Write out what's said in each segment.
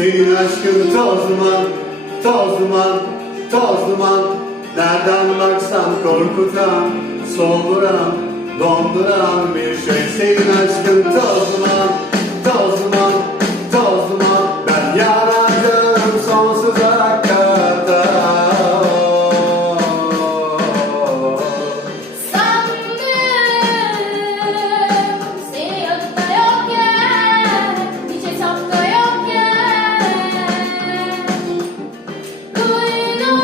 Senin aşkın toz duman, toz duman, toz duman. Nereden baksan korkutan, solduran, donduran bir şey. Senin aşkın toz duman, toz duman, toz duman. Ben yanacağım sonsuza kadar. Sandım seni yanımda yokken, hiç hesapta yokken. Duydum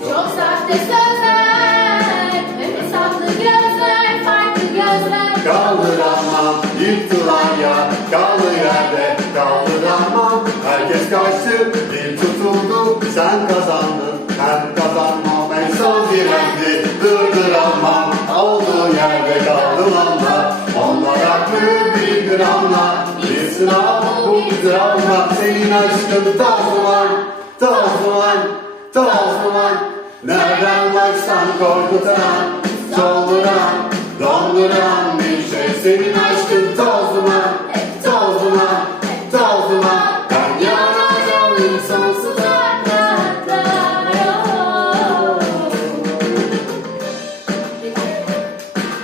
çok sahte sözler, hep hesaplı gözler, farklı gözler. Kaldıramam, yıktılar ya, kaldı yerde, kaldıramam. Herkes kaçtı, bir tutuldu, sen kazandın, ben kazanmam. En son direndi, durduramam, olduğu yerde kaldım anla. Onlar haklı bir gramla, bir sınav, bu bir travma. Senin aşkın toz duman, toz duman, toz duman. Nereden baksan korkutan, solduran, donduran bir şey. Senin aşkın toz duman, toz duman, toz duman. Ben yanacağım sonsuz